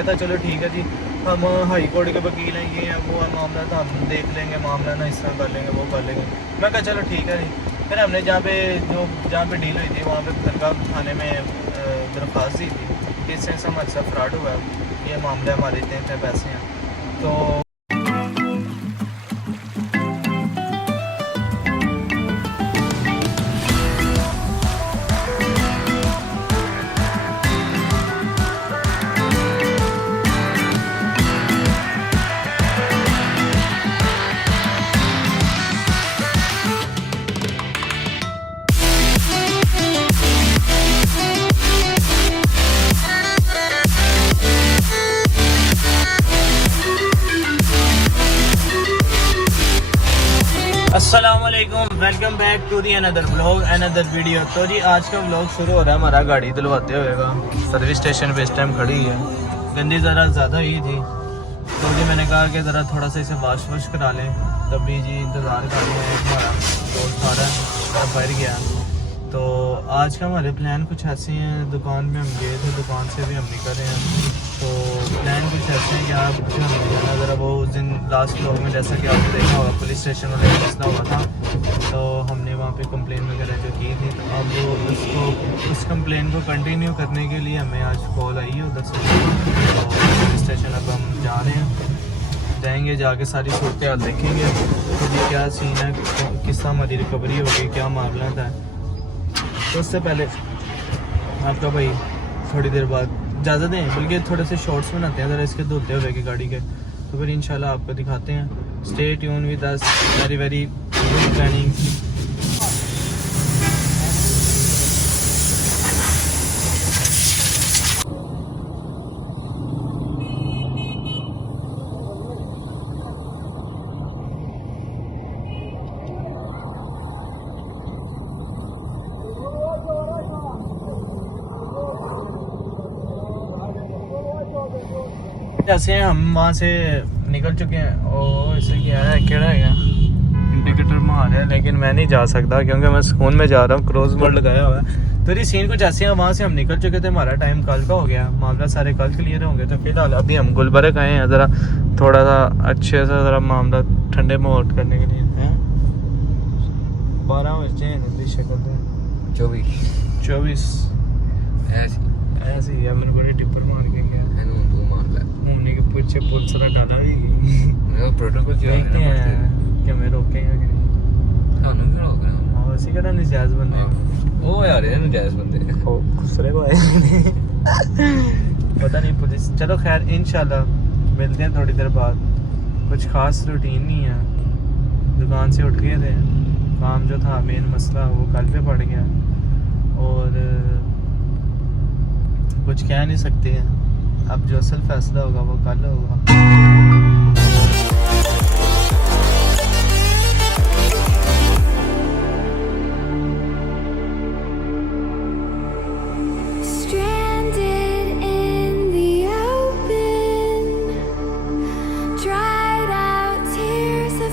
कहता चलो ठीक है जी, हम हाई कोर्ट के वकील हैं, ये है वो है मामला, तो हम देख लेंगे मामला, ना इस तरह कर लेंगे वो कर लेंगे। मैं कहा चलो ठीक है जी। फिर हमने जहाँ पे डील हुई थी वहाँ पे दरगाह थाने में दरख्वास्त दी थी कि इससे हमारे साथ फ्रॉड हुआ है, ये मामला हमारे इतने पैसे हैं। तो अस्सलामुअलैकुम, welcome back to the another vlog, another video. तो जी आज का व्लॉग शुरू हो रहा है हमारा गाड़ी धुलवाते हुए का। सर्विस स्टेशन पे इस टाइम खड़ी है, गंदी ज़रा ज़्यादा ही थी, तो जी मैंने कहा कि ज़रा थोड़ा सा इसे वाश करा लें। तभी जी इंतज़ार कर रहे हैं, हमारा दोस्त आ रहा है, बाहर गया। तो आज का हमारे प्लान कुछ ऐसे हैं, दुकान में हम गए थे, दुकान से भी हम निकल रहे हैं। तो प्लान कुछ ऐसे हैं कि आप जो हमने जाना, ज़रा वो उस दिन लास्ट व्लॉग में जैसा कि आपने देखा होगा पुलिस स्टेशन वाले मसला हुआ था, तो हमने वहाँ पे कंप्लेन वगैरह जो की थी, तो अब वो उस कंप्लेन को कंटिन्यू करने के लिए हमें आज कॉल आई है उधर से। तो पुलिस स्टेशन अब हम जा रहे हैं, जाएंगे, जाके सारी सूरत हाल देखेंगे तो ये क्या सीन है, किस तरह हमारी रिकवरी होगी, क्या मामला था। तो उससे पहले आपका भाई थोड़ी देर बाद इजाज़त दें, बल्कि थोड़े से शॉर्ट्स बनाते हैं ज़रा इसके धुलते हुए की गाड़ी के, तो फिर इंशाल्लाह आपको दिखाते हैं। Stay tune with us, very very good planning. जैसे हम वहाँ से निकल चुके हैं और इसे क्या है केड़ा है इंडिकेटर मार है, लेकिन मैं नहीं जा सकता क्योंकि मैं स्कूल में जा रहा हूँ, क्रॉस बोर्ड लगाया हुआ है। तो ये सीन कुछ ऐसे हैं, वहाँ से हम निकल चुके थे, हमारा टाइम कल का हो गया, मामला सारे कल क्लियर होंगे। तो फिलहाल अभी हम गुलबर्ग आए हैं ज़रा थोड़ा सा अच्छे से ज़रा मामला ठंडे में करने के लिए हैं। 12 बजे हैं, शक्ल 24 ऐसी है, मेरे बड़े टिप्पर मार के गया घूमने के पीछे पुलिस का डाला भी प्रोटोकॉल देखते हैं कि मैं रोकेंगे कि नहीं। हाँ नहीं रोकना, और इसी का नजायज बंदे ओ यार ये नजायज बंदे ओ खुसरे को आए पता नहीं पुलिस। चलो खैर इंशाल्लाह मिलते हैं थोड़ी देर बाद। कुछ खास रूटीन नहीं है, दुकान से उठ गए थे, काम जो था मेन मसला वो कल पे पड़ गया और कुछ कह नहीं सकते हैं, अब जो असल फैसला होगा वो कल होगा।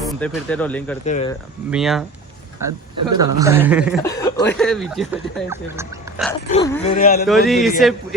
घूमते फिरते रोलिंग करते हुए मियाँ तो जी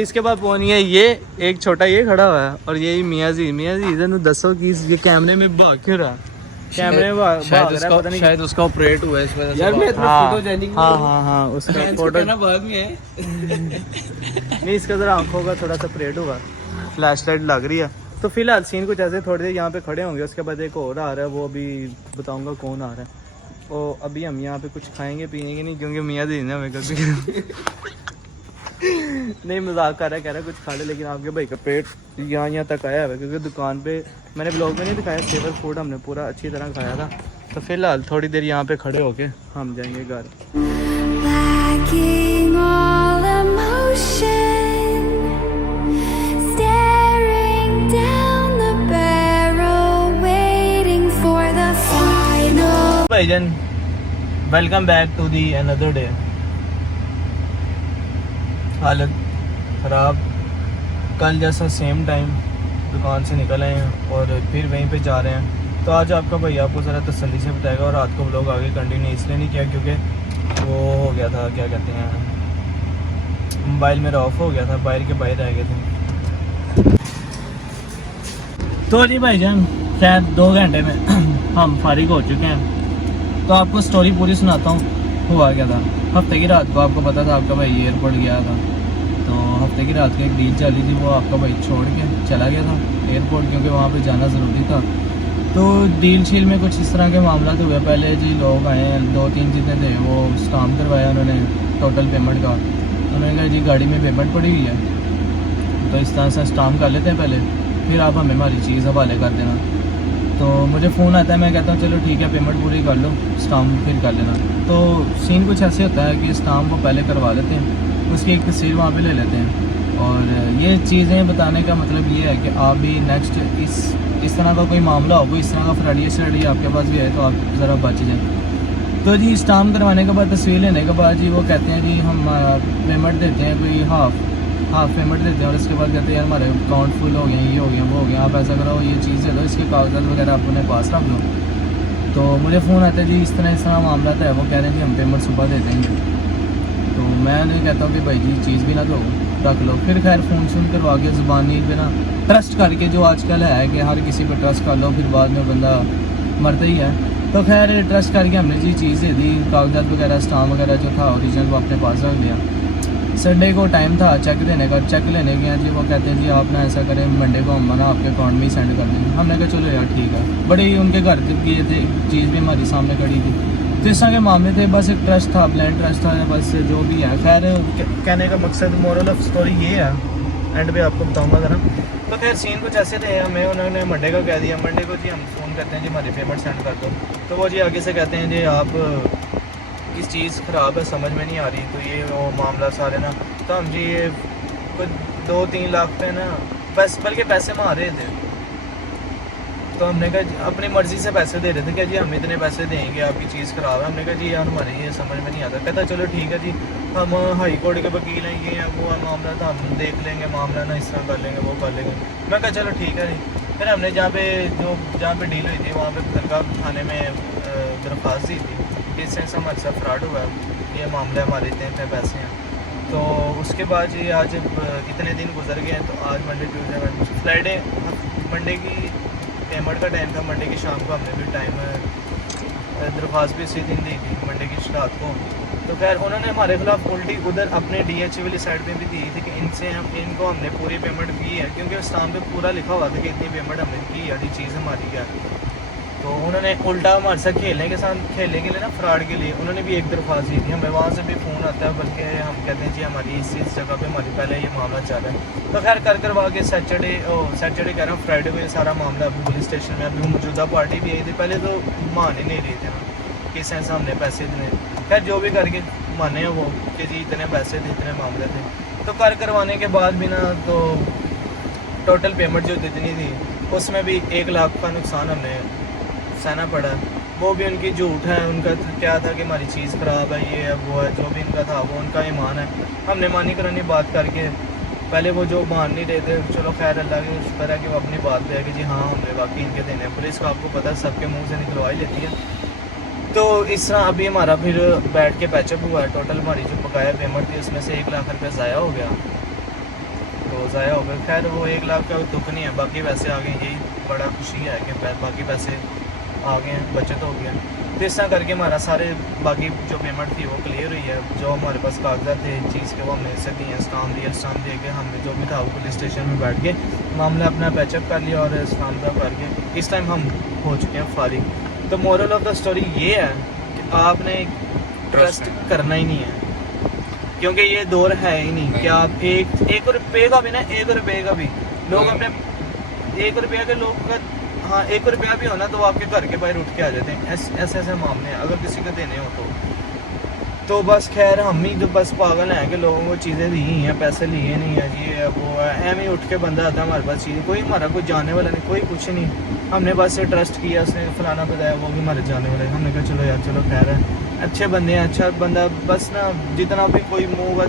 इसके बाद फोन है, ये एक छोटा ये खड़ा हुआ है और यही मियाँ जी इधर दसो कि ये कैमरे में भाग क्यों रहा, कैमरे में भाग रहा है, पता नहीं शायद उसका ऑपरेट हुआ है इस वजह से यार। मैं इतना फोटोजेनिक हाँ उसका फोटो बाद में है नहीं, इसका जरा आंखों का थोड़ा सा ऑपरेट हुआ, फ्लैश लाइट लग रही है। तो फिलहाल सीन कुछ ऐसे, थोड़ी देर यहाँ पे खड़े होंगे, उसके बाद एक और आ रहा है, वो अभी बताऊंगा कौन आ रहा है। और अभी हम यहाँ पे कुछ खाएंगे पिएंगे नहीं क्योंकि मियाँ दी ना हमें कभी नहीं मजाक कर रहा है, कह रहा है कुछ खा ले, लेकिन आपके भाई का पेट यहाँ तक आया है क्योंकि दुकान पे मैंने ब्लॉग में नहीं दिखाया, फेवर फूड हमने पूरा अच्छी तरह खाया था। तो फिलहाल थोड़ी देर यहाँ पे खड़े होके हम जाएंगे घर। भाईजान welcome back to the another day. हालत ख़राब, कल जैसा सेम टाइम दुकान से निकल आए हैं और फिर वहीं पे जा रहे हैं। तो आज आपका भाई आपको ज़रा तसल्ली से बताएगा, और रात को व्लॉग आगे कंटिन्यू इसलिए नहीं किया क्योंकि वो हो गया था, क्या कहते हैं, मोबाइल मेरा ऑफ हो गया था, बाहर के बाहर रह गए थे। तो जी भाईजान खैर 2 घंटे में हम फारिग हो चुके हैं। तो आपको स्टोरी पूरी सुनाता हूँ। हुआ क्या था, हफ्ते की रात को आपको पता था आपका भाई एयरपोर्ट गया था। तो हफ्ते की रात को एक डील चली थी, वो आपका भाई छोड़ के चला गया था एयरपोर्ट, क्योंकि वहाँ पे जाना ज़रूरी था। तो डील शील में कुछ इस तरह के मामला तो हुए। पहले जी लोग आए हैं 2-3 जितने थे, वो स्टाम्प करवाया उन्होंने टोटल पेमेंट का। उन्होंने कहा जी गाड़ी में पेमेंट पड़ी हुई है, तो इस तरह से स्टाम्प कर लेते हैं पहले, फिर आप हमें हमारी चीज़ हवाले कर देना। तो मुझे फ़ोन आता है, मैं कहता हूँ चलो ठीक है पेमेंट पूरी कर लो, स्टाम्प फिर कर लेना। तो सीन कुछ ऐसे होता है कि स्टाम्प वो पहले करवा लेते हैं, उसकी एक तस्वीर वहाँ पे ले लेते हैं। और ये चीज़ें बताने का मतलब ये है कि आप भी नेक्स्ट इस तरह का कोई मामला हो, कोई इस तरह का फ्रडी आपके पास भी है, तो आप ज़रा बच जाएँ। तो जी स्टाम्प करवाने के बाद, तस्वीर लेने के बाद जी वो कहते हैं जी हम पेमेंट देते हैं, कोई हाफ पेमेंट देते हैं, और इसके बाद कहते हैं यार हमारे अकाउंट फुल हो गए, ये हो गया वो हो गया, आप ऐसा करो ये चीज़ दे दो, इसके कागजात वगैरह आप अपने पास रख लो। तो मुझे फ़ोन आता है जी इस तरह मामला तो है, वो कह रहे हैं कि हम पेमेंट सुबह दे देंगे। तो मैं नहीं कहता हूँ कि भाई जी चीज़ भी ना दो, रख लो। फिर खैर फ़ोन करवा के ज़ुबानी पे ना ट्रस्ट करके, जो आजकल है कि हर किसी पर ट्रस्ट कर लो, फिर बाद में बंदा मरता ही है। तो खैर ट्रस्ट करके हमने जी चीज़ दे दी, कागजात वगैरह स्टाम्प वगैरह जो था ओरिजिनल वो अपने पास रख लिया। संडे को टाइम था चेक देने का, चेक लेने गया जी, वो कहते हैं जी आप ना ऐसा करें मंडे को हम ना आपके अकाउंट में ही सेंड कर देंगे। हमने कहा चलो यार ठीक है, बड़े ही उनके घर गए थे, चीज़ भी हमारी सामने खड़ी थी। तो इस तरह के मामले थे, बस एक ट्रस्ट था, ब्लाइंड ट्रस्ट था, बस जो भी है। खैर कहने का मकसद, मोरल ऑफ स्टोरी ये है, एंड पे आपको बताऊँगा ज़रा। तो खैर सीन कुछ ऐसे थे, हमें उन्होंने मंडे को कह दिया, मंडे को जी हम फ़ोन करते हैं जी हमारी पेमेंट सेंड कर दो। तो वो जी आगे से कहते हैं जी आप इस चीज़ ख़राब है, समझ में नहीं आ रही, तो ये वो मामला सारे ना। तो हम जी ये कुछ 2-3 लाख पे ना बस, बल्कि पैसे मार रहे थे। तो हमने कहा अपनी मर्ज़ी से पैसे दे रहे थे, क्या जी हम इतने पैसे देंगे, आपकी चीज़ ख़राब है। हमने कहा जी यार हमारे ये समझ में नहीं आता। कहता चलो ठीक है जी, हम हाई कोर्ट के वकील हैं, ये है वो है मामला, तो हम देख लेंगे मामला ना, इस तरह कर लेंगे वो कर लेंगे। मैं कहा चलो ठीक है जी। फिर हमने जहाँ पे डील हुई थी वहाँ पे मुतलका थाने में दरख्वास्त दी थी कि इससे हमारे साथ फ्रॉड हुआ है, ये मामला हमारे इतने पैसे हैं। तो उसके बाद जी आज इतने दिन गुजर गए हैं, तो आज मंडे ट्यूसडे फ्राइडे, मंडे की पेमेंट का टाइम था, मंडे की शाम को हमने भी टाइम दरख्वास्त भी इसी दिन दी थी, मंडे की रात को। तो खैर उन्होंने हमारे खिलाफ उल्टी उधर अपने DH वाली साइड पे भी दी थी कि इनको हमने पूरी पेमेंट की है, क्योंकि स्टाम्प पे पूरा लिखा हुआ था कि इतनी पेमेंट हमने की है, ये चीज़ हमारी क्या है। तो उन्होंने उल्टा हमारे साथ खेलने के लिए ना, फ्रॉड के लिए उन्होंने भी एक दरख्वास्त दी थी। हमें वहाँ से भी फ़ोन आता है, बल्कि हम कहते हैं जी हमारी इस जगह पे हमारी पहले ये मामला चल रहा है। तो खैर करवा के सैटरडे कह रहा हूँ, फ्राइडे को ये सारा मामला अभी पुलिस स्टेशन में, अभी मौजूदा पार्टी भी आई थी। पहले तो मान ही नहीं रही थी ना कि सेंस हमने पैसे इतने, खैर जो भी करके माने हैं वो कि जी इतने पैसे थे, इतने मामले थे। तो करवाने के बाद भी ना, तो टोटल पेमेंट जो जितनी थी उसमें भी 1 लाख का नुकसान हमने सहना पड़ा। वो भी उनकी झूठ है, उनका क्या था कि हमारी चीज़ ख़राब है, ये है वो है, जो भी इनका था वो उनका ईमान है। हमने मानी करानी बात करके, पहले वो जो मान नहीं रहे थे, चलो खैर अल्लाह की शुक्र है कि वो अपनी बात पे है कि जी हाँ हमने बाकी इनके देने हैं। पुलिस को आपको पता है सबके मुंह से निकलवा ही लेती है। तो इस तरह अभी हमारा फिर बैठ के पैचअप हुआ है। टोटल हमारी जो बकाया पेमेंट थी उसमें से 1 लाख रुपये ज़ाया हो गया, तो ज़ाया हो गया। खैर वो 1 लाख का दुख नहीं है, बाकी पैसे आ गए, यही बड़ा खुशी है कि बाकी पैसे आ गए हैं, बचत हो गया। तो इस तरह करके हमारा सारे बाकी जो पेमेंट थी वो क्लियर हुई है। जो हमारे पास कागजात थे चीज़ के वो हमने इससे दिए हैं, स्टाम्प दे के हमने जो भी था वो पुलिस स्टेशन में बैठ के मामला अपना पैचअप कर लिया और स्टाम्प करके इस टाइम हम हो चुके हैं फारिग। तो मोरल ऑफ द स्टोरी ये है कि आपने ट्रस्ट करना ही नहीं है, क्योंकि ये दौर है ही नहीं कि आप एक रुपये का भी ना, 1 रुपये का भी लोग अपने 1 रुपये के लोग का, हाँ 1 रुपया भी होना तो आपके घर के बाहर उठ के आ जाते हैं। ऐसे मामले हैं, अगर किसी को देने हो तो बस खैर हम ही तो बस पागल हैं कि लोगों को चीज़ें दी हैं, पैसे लिए नहीं है, ये है वो है, एम ही उठ के बंदा आता है हमारे पास चीज़, कोई हमारा कोई जाने वाला नहीं, कोई कुछ नहीं। हमने बस ट्रस्ट किया, उसने फलाना बताया, वो भी हमारे जाने वाला है। हमने कहा चलो यार चलो खैर है, अच्छे बंदे हैं, अच्छा बंदा, बस ना जितना भी कोई मुँह का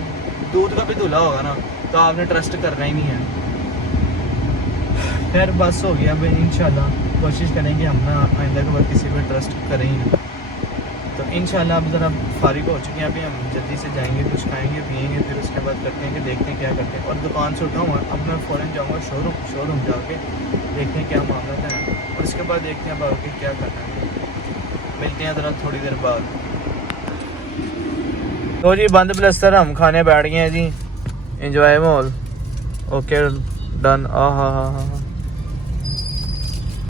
दूध का भी धुला होगा ना, तो आपने ट्रस्ट करना ही नहीं है। खैर बस हो गया, अब इंशाल्लाह कोशिश करेंगे हम ना आइंदा के बाद किसी पर ट्रस्ट करें ही नहीं। तो इंशाल्लाह अब ज़रा फारिग हो चुके हैं, अभी हम जल्दी से जाएंगे, कुछ खाएंगे पिएंगे, फिर उसके बाद करते हैं कि देखते हैं क्या करते हैं। और दुकान से उठा हुआ अब मैं फ़ौरन जाऊँगा शोरूम जाके देखते हैं क्या मामला है, और उसके बाद देखते हैं अब आगे क्या करना है। मिलते हैं ज़रा थोड़ी देर बाद। तो जी बंद प्लस्तर, हम खाने बैठ गए हैं जी, इंजॉय मॉल। Okay done. हाँ हाँ हाँ हाँ।